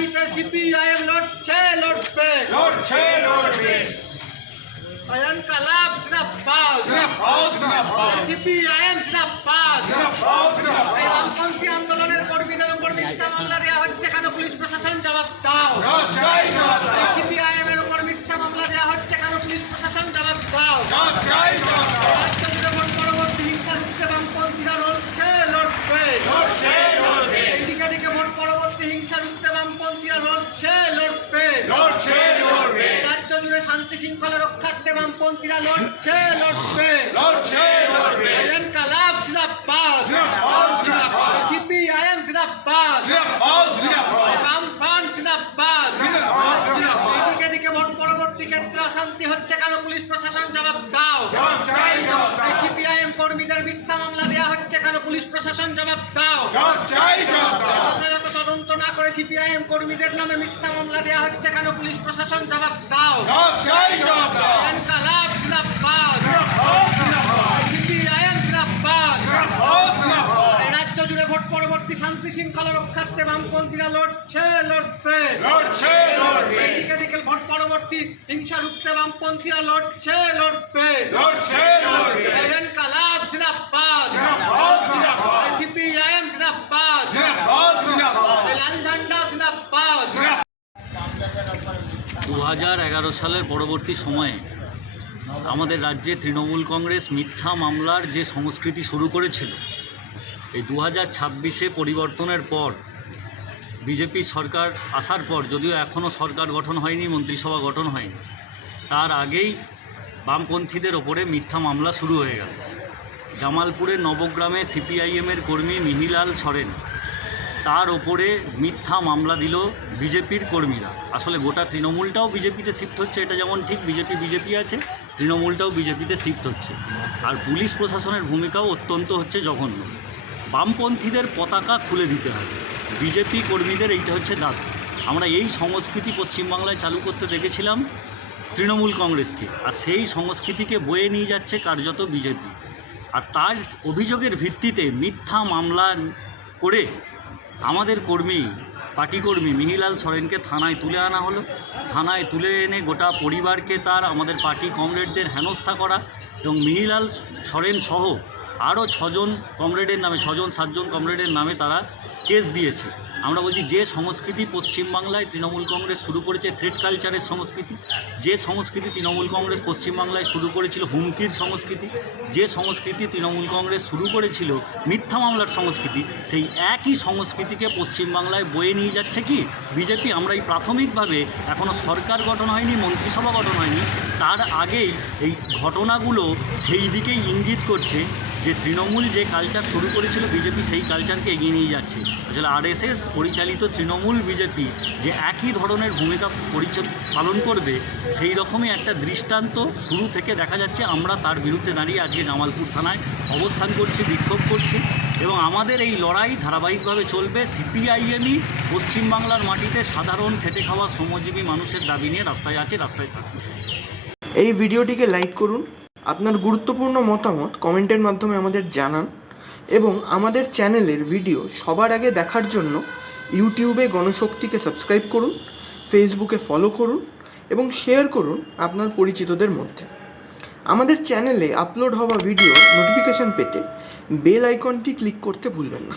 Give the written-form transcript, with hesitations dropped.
দাবিতে সিপিআইএম লড়বে। ইনকালাব জিন্দাবাদ। সিপিআইএম জিন্দাবাদ। বামপন্থী আন্দোলনের কর্মীদের উপর মিথ্যা মামলা দেওয়া হচ্ছে কেন? পুলিশ প্রশাসন জবাব দাও। সিপিআইএম এর উপর মিথ্যা মামলা দেওয়া হচ্ছে কেন? পুলিশ প্রশাসন জবাব দাও। রাজ্য জুড়ে ভোট পরবর্তী হিংসা রুখতে বামপন্থীরা লড়বে। এইদিকে দিকে ভোট পরবর্তী হিংসা রুখতে বামপন্থীরা লড়বে। রাজ্য জুড়ে শান্তি শৃঙ্খলা রক্ষার্থে বামপন্থীরা লড়বে। ইনকালাব জিন্দাবাদ। সিপিআইএম জিন্দাবাদ। বামফ্রন্ট জিন্দাবাদ। এদিকে দিকে ভোট পরবর্তী ক্ষেত্রে অশান্তি হচ্ছে কেন? পুলিশ প্রশাসন জবাব দাও। সিপিআইএম কর্মীদের মিথ্যা মামলা দেওয়া হচ্ছে কেন? পুলিশ প্রশাসন জবাব দাও। যথাযথ তদন্ত না করে সিপিআইএম কর্মীদের নামে মিথ্যা মামলা দেওয়া হচ্ছে কেন? পুলিশ প্রশাসন জবাব দাও। ইনকালাব জিন্দাবাদ। সিপিআইএম জিন্দাবাদ। রাজ্য জুড়ে ভোট পরবর্তী শান্তি শৃঙ্খলা রক্ষার্থে বামপন্থীরা লড়বে। এদিকে দিকে ভোট পরবর্তী হিংসা রুখতে বামপন্থীরা লড়বে। ইনকালাব জিন্দাবাদ। সিপিআইএম জিন্দাবাদ। লাল ঝান্ডা জিন্দাবাদ। 2011 সালের পরবর্তী সময়ে আমাদের রাজ্যে তৃণমূল কংগ্রেস মিথ্যা মামলার যে সংস্কৃতি শুরু করেছিল, এই 2026-এ পরিবর্তনের পর বিজেপি সরকার আসার পর, যদিও এখনও সরকার গঠন হয়নি, মন্ত্রিসভা গঠন হয়নি, তার আগেই বামপন্থীদের ওপরে মিথ্যা মামলা শুরু হয়ে গেল। জামালপুরের নবগ্রামে সিপিআইএমের কর্মী মিহিলাল সরেন, তার ওপরে মিথ্যা মামলা দিল বিজেপির কর্মীরা। আসলে গোটা তৃণমূলটাও বিজেপিতে শিফট হচ্ছে, এটা যেমন ঠিক বিজেপি আছে, তৃণমূলটাও বিজেপিতে শিফট হচ্ছে। আর পুলিশ প্রশাসনের ভূমিকাও অত্যন্ত হচ্ছে জঘন্য। বামপন্থীদের পতাকা খুলে দিতে হবে, বিজেপি কর্মীদের এইটা হচ্ছে দাবি। আমরা এই সংস্কৃতি পশ্চিমবাংলায় চালু করতে দেখেছিলাম তৃণমূল কংগ্রেসকে, আর সেই সংস্কৃতিকে বয়ে নিয়ে যাচ্ছে কার্যত বিজেপি। আর তার অভিযোগের ভিত্তিতে মিথ্যা মামলা করে আমাদের পার্টি কর্মী মিহিলাল সরেনকে থানায় তুলে আনা হলো। থানায় তুলে এনে গোটা পরিবারকে আমাদের পার্টি কমরেডদের হেনস্থা করা, এবং মিহিলাল সরেন সহ আরও 6জন কমরেডের নামে, 6-7জন কমরেডের নামে তারা কেস দিয়েছে। আমরা বলছি, যে সংস্কৃতি পশ্চিমবাংলায় তৃণমূল কংগ্রেস শুরু করেছে, থ্রেট কালচারের সংস্কৃতি, যে সংস্কৃতি তৃণমূল কংগ্রেস পশ্চিমবাংলায় শুরু করেছিল হুমকির সংস্কৃতি, যে সংস্কৃতি তৃণমূল কংগ্রেস শুরু করেছিল মিথ্যা মামলার সংস্কৃতি, সেই একই সংস্কৃতিকে পশ্চিমবাংলায় বয়ে নিয়ে যাচ্ছে কি বিজেপি। আমরা এই প্রাথমিকভাবে, এখনও সরকার গঠন হয়নি, মন্ত্রিসভা গঠন হয়নি, তার আগেই এই ঘটনাগুলো সেই দিকেই ইঙ্গিত করছে যে তৃণমূল যে কালচার শুরু করেছিল বিজেপি সেই কালচারকে এগিয়ে নিয়ে যাচ্ছে। আসলে আরএসএস পরিচালিত তৃণমূল বিজেপি যে একই ধরনের ভূমিকা পালন করবে, সেই রকমই একটা দৃষ্টান্ত শুরু থেকে দেখা যাচ্ছে। আমরা তার বিরুদ্ধে দাঁড়িয়ে আজকে জামালপুর থানায় অবস্থান করছি, বিক্ষোভ করছি, এবং আমাদের এই লড়াই ধারাবাহিকভাবে চলবে। সিপিআইএমই পশ্চিমবাংলার মাটিতে সাধারণ খেটে খাওয়া শ্রমজীবী মানুষের দাবি নিয়ে রাস্তায় আছে, রাস্তায় থাকবে। এই ভিডিওটিকে লাইক করুন, আপনার গুরুত্বপূর্ণ মতামত কমেন্টের মাধ্যমে আমাদের জানান, এবং আমাদের চ্যানেলের ভিডিও সবার আগে দেখার জন্য ইউটিউবে গণশক্তিকে সাবস্ক্রাইব করুন, ফেসবুকে ফলো করুন এবং শেয়ার করুন আপনার পরিচিতদের মধ্যে। আমাদের চ্যানেলে আপলোড হওয়া ভিডিও নোটিফিকেশন পেতে বেল আইকনটি ক্লিক করতে ভুলবেন না।